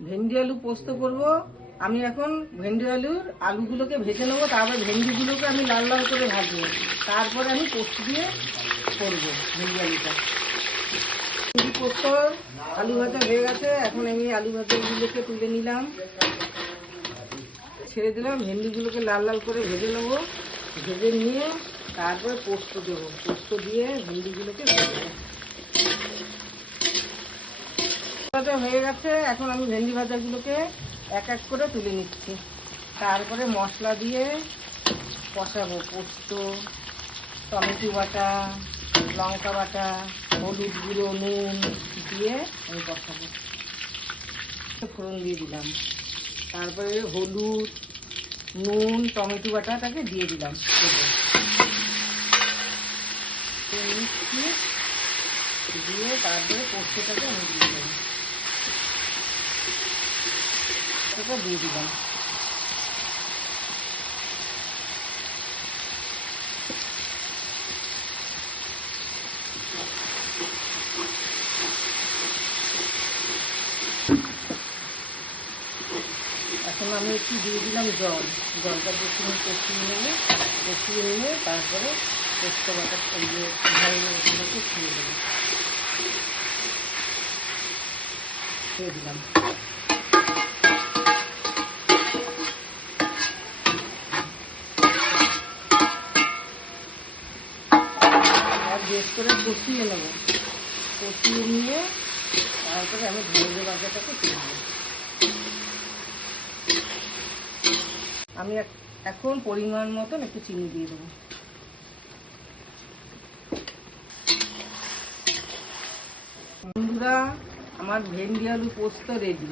ভেন্ডি আলু পোস্ত করব। আমি এখন আলুগুলোকে ভেজে নেবো, তারপর ভেন্ডিগুলোকে আমি লাল লাল করে ভাজবো, তারপরে আমি পোস্ত দিয়ে করবো ভেন্ডি আলুটা। পোস্ত আলু ভাজা হয়ে গেছে, এখন আমি আলু ভাজাগুলোকে তুলে নিলাম, ছেড়ে দিলাম। ভেন্ডিগুলোকে লাল লাল করে ভেজে নেবো, ভেজে নিয়ে তারপরে পোস্ত দেবো, পোস্ত দিয়ে ভেন্ডিগুলোকে ভেজে দেবো। ভাজা হয়ে গেছে, এখন আমি ভেন্ডি ভাজাগুলোকে এক এক করে তুলে নিচ্ছি। তারপরে মশলা দিয়ে কষাবো, পোস্ত, টমেটো বাটা, লঙ্কা বাটা, হলুদ গুঁড়ো, নুন দিয়ে আমি কষাবো। ফোড়ন দিয়ে দিলাম, তারপরে হলুদ, নুন, টমেটো বাটাটাকে দিয়ে দিলাম, দিয়ে তারপরে পোস্তটাকে আমি দিয়ে দিলাম, দিয়ে দিলাম। এখন আমি একটু দিয়ে দিলাম জলটা দিয়ে কষিয়ে নেবো, কষিয়ে নিয়ে তারপরে পোস্ত বাটা ওগুলোকে ছুঁয়ে দেবো, দিয়ে দিলাম। আর বেশ করে কষিয়ে নেবো, কষিয়ে নিয়ে তারপরে আমি ভেন্ডি ভাজাটাকে তুলে দেবো। আমি এখন পরিমাণ মতন একটু চিনি দিয়ে দেবো। বন্ধুরা, আমার ভেন্ডি আলু পোস্ত রেডি।